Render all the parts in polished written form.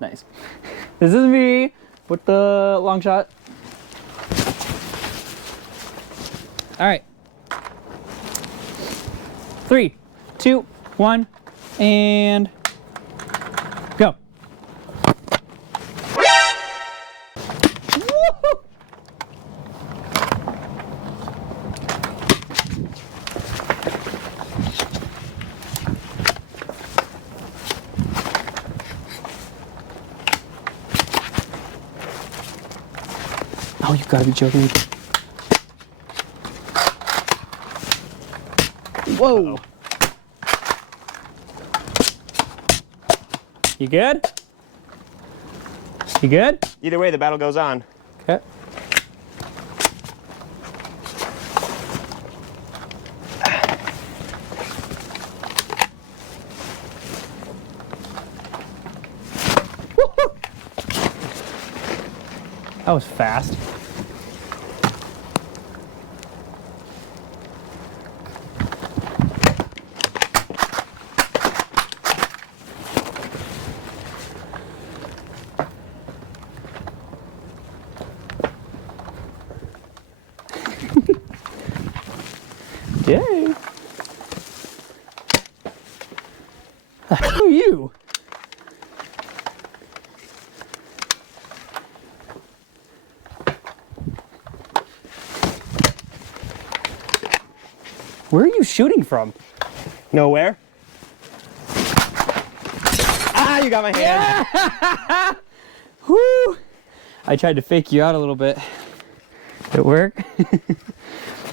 Nice. This is me with the long shot. All right. 3, 2, 1, and go. Oh, you gotta be joking. Whoa. Uh-oh. You good? You good? Either way, the battle goes on. Okay. That was fast. Yay! Who are you? Where are you shooting from? Nowhere. Ah, you got my hand. Yeah! Woo! I tried to fake you out a little bit. Did it work?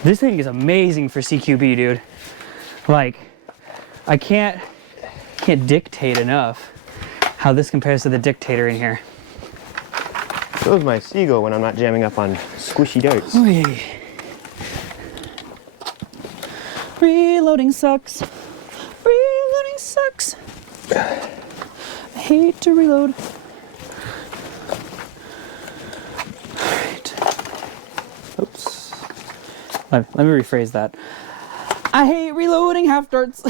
This thing is amazing for CQB, dude. Like, I can't dictate enough how this compares to the dictator in here. So is my Seagull when I'm not jamming up on squishy darts. Whee. Reloading sucks. Reloading sucks. I hate to reload. Alright. Oops. Let me rephrase that. I hate reloading half darts.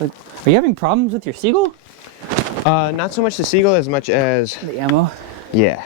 Are you having problems with your Seagull? Not so much the Seagull as much as the ammo? Yeah.